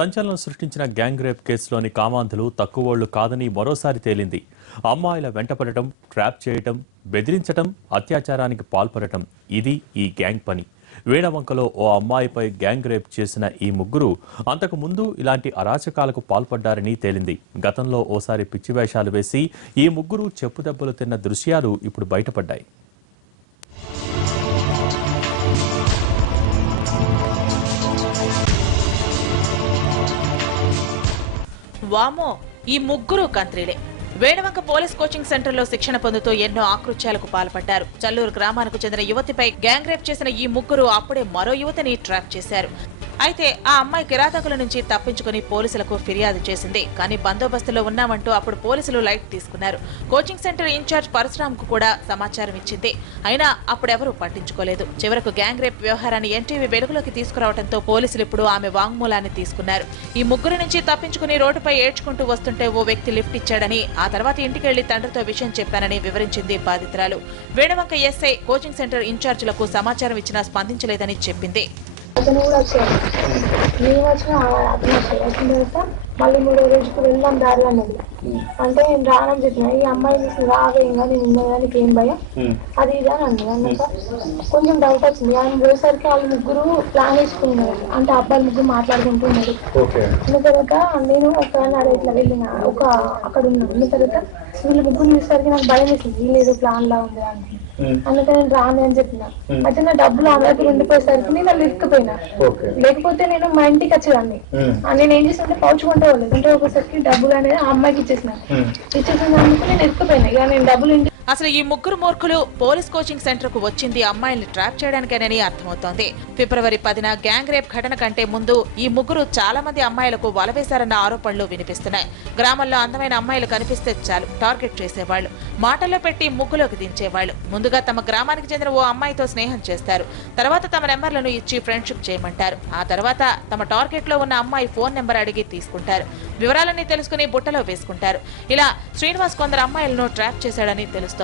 సంచలనం సృష్టించిన gang rape కేసులోని కామాంధులు తక్కువోళ్లు కాదని మరోసారి తేలింది. అమ్మాయిల వెంటపడటం, ట్రాప్ చేయటం, బెదిరించటం, అత్యాచారానికి పాల్పడటం ఇది ఈ గ్యాంగ్ పని. వేణవంకలో ఓ అమ్మాయిపై గ్యాంగ్ రేప్ చేసిన ఈ ముగ్గురు అంతకు ముందు ఇలాంటి అరాచకాలకు పాల్పడ్డారని తేలింది. గతంలో ఓసారి పిచ్చివేషాలు వేసి ఈ ముగ్గురు చెప్పుదెబ్బలు తిన్న దృశ్యాలు ఇప్పుడు బయటపడ్డాయి. వామో, ఈ ముగ్గురు కంత్రీలే. వేణవంక పోలీస్ కోచింగ్ సెంటర్లో శిక్షణ పొందుతూ ఎన్నో ఆకృత్యాలకు పాల్పడ్డారు. చల్లూరు గ్రామానికి చెందిన యువతిపై గ్యాంగ్ రేప్ చేసిన ఈ ముగ్గురు అప్పుడే మరో యువతిని ట్రాప్ చేశారు. అయితే ఆ అమ్మాయి కిరాతకుల నుంచి తప్పించుకుని పోలీసులకు ఫిర్యాదు చేసింది. కానీ బందోబస్తులో ఉన్నామంటూ అప్పుడు పోలీసులు లైట్ తీసుకున్నారు. కోచింగ్ సెంటర్ ఇన్ఛార్జ్ పరశురామ్ కు కూడా సమాచారం ఇచ్చింది. అయినా అప్పుడెవరూ పట్టించుకోలేదు. చివరకు గ్యాంగ్ రేప్ వ్యవహారాన్ని ఎన్టీవీ వెలుగులోకి తీసుకురావడంతో పోలీసులు ఇప్పుడు ఆమె వాంగ్మూలాన్ని తీసుకున్నారు. ఈ ముగ్గురు నుంచి తప్పించుకుని రోడ్డుపై ఏడ్చుకుంటూ వస్తుంటే ఓ వ్యక్తి లిఫ్ట్ ఇచ్చాడని, ఆ తర్వాత ఇంటికెళ్లి తండ్రితో విషయం చెప్పానని వివరించింది బాధితురాలు. వేణవంక ఎస్ఐ కోచింగ్ సెంటర్ ఇన్ఛార్జీలకు సమాచారం ఇచ్చినా స్పందించలేదని చెప్పింది. అతను కూడా వచ్చాడు. మేము వచ్చిన అతను వచ్చాడు. వచ్చిన తర్వాత మళ్ళీ 3వ రోజుకు వెళ్దాం దారి అన్నది. అంటే నేను రానని చెప్పిన. ఈ అమ్మాయి తీసి రావే, ఇంకా నేను ఉన్నదానికి ఏం భయం అది ఇది అని అన్నది. అన్నాక కొంచెం డౌట్ వచ్చింది. ఆయన పోయేసరికి వాళ్ళు ముగ్గురు ప్లాన్ వేసుకున్నారు. అంటే అబ్బాయి ముగ్గురు మాట్లాడుకుంటున్నారు. ఉన్న తర్వాత నేను ఒకనాడు ఇట్లా వెళ్ళిన అక్కడ ఉన్నాను. ఉన్న తర్వాత వీళ్ళు ముగ్గురు చూసేసరికి నాకు భయం వేసింది. వీళ్ళు ప్లాన్ లా ఉంది అని. అందుకే నేను రాను అని చెప్పిన. అయితే నా డబ్బులు ఆమె దగ్గర ఉండిపోయేసరికి నేను వాళ్ళు ఇరుక్కుపోయినా. లేకపోతే నేను మా ఇంటికి వచ్చేదాన్ని. నేను ఏం చేసిన పౌచుకుంటే వాళ్ళు అంటే ఒకసారికి డబ్బులు అనేది ఆ అమ్మాయికి ఇచ్చేసిన దానికి నేను ఇరుక్కుపోయినా. ఇక నేను డబ్బులు ఇంటి అసలు ఈ ముగ్గురు మూర్ఖులు పోలీస్ కోచింగ్ సెంటర్ కు వచ్చింది అమ్మాయిల్ని ట్రాప్ చేయడానికేనని అర్థమవుతోంది. ఫిబ్రవరి 10న గ్యాంగ్ రేప్ ఘటన కంటే ముందు ఈ ముగ్గురు చాలా మంది అమ్మాయిలకు వలవేశారన్న ఆరోపణలు వినిపిస్తున్నాయి. గ్రామంలో అందమైన అమ్మాయిలు కనిపిస్తే చాలు టార్గెట్ చేసేవాళ్లు. మాటల్లో పెట్టి ముగ్గులోకి దించేవాళ్లు. ముందుగా తమ గ్రామానికి చెందిన ఓ అమ్మాయితో స్నేహం చేస్తారు. తర్వాత తమ నెంబర్లను ఇచ్చి ఫ్రెండ్షిప్ చేయమంటారు. ఆ తర్వాత తమ టార్గెట్ లో ఉన్న అమ్మాయి ఫోన్ నెంబర్ అడిగి తీసుకుంటారు. వివరాలన్నీ తెలుసుకుని బుట్టలో వేసుకుంటారు. ఇలా శ్రీనివాస్ కొందరు అమ్మాయిలను ట్రాప్ చేశాడని తెలుస్తుంది.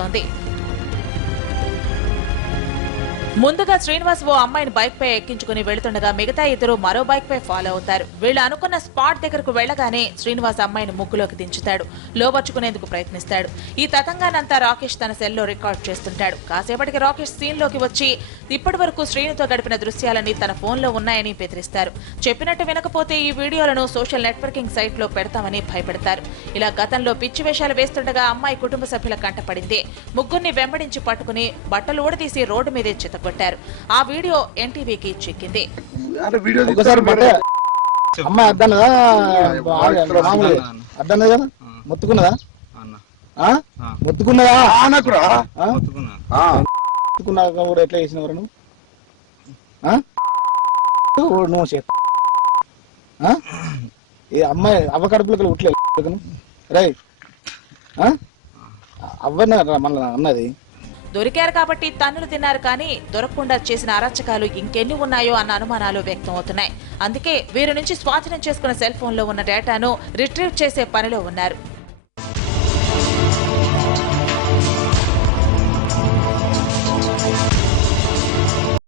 ముందుగా శ్రీనివాస్ ఓ అమ్మాయిని బైక్ పై ఎక్కించుకుని వెళుతుండగా మిగతా ఇద్దరు మరో బైక్ పై ఫాలో అవుతారు. వీళ్ళు అనుకున్న స్పాట్ దగ్గరకు వెళ్లగానే శ్రీనివాస్ అమ్మాయిని ముగ్గులోకి దించుతాడు. లోపర్చుకునేందుకు ప్రయత్నిస్తాడు. ఈ తతంగానంతా రాకేష్ తన సెల్లో రికార్డ్ చేస్తుంటాడు. కాసేపటికి రాకేష్ సీన్ లోకి వచ్చి ఇప్పటి వరకు శ్రీనుతో గడిపిన దృశ్యాలన్నీ తన ఫోన్ లో ఉన్నాయని బెదిరిస్తారు. చెప్పినట్టు వినకపోతే ఈ వీడియోలను సోషల్ నెట్వర్కింగ్ సైట్ లో పెడతామని భయపెడతారు. ఇలా గతంలో పిచ్చి వేషాలు వేస్తుండగా అమ్మాయి కుటుంబ సభ్యుల కంటపడింది. ముగ్గురిని వెంబడించి పట్టుకుని బట్టలు ఊడదీసి రోడ్డు మీదే చితకొట్టారు. ఆ వీడియో ఎన్టీవీకి చిక్కింది. ఎట్లా చేసినవరు నువ్వు అమ్మాయి అవ్వ కడుపులో ఉట్లేదు రై అవ్వనే మళ్ళీ అన్నది. దొరికారు కాబట్టి తన్నులు తిన్నారు, కానీ దొరకకుండా చేసిన అరాచకాలు ఇంకెన్ని ఉన్నాయో అన్న అనుమానాలు వ్యక్తం అవుతున్నాయి. అందుకే వీరి నుంచి స్వాధీనం చేసుకున్న సెల్ ఫోన్ లో ఉన్న డేటాను రిట్రీవ్ చేసే పనిలో ఉన్నారు.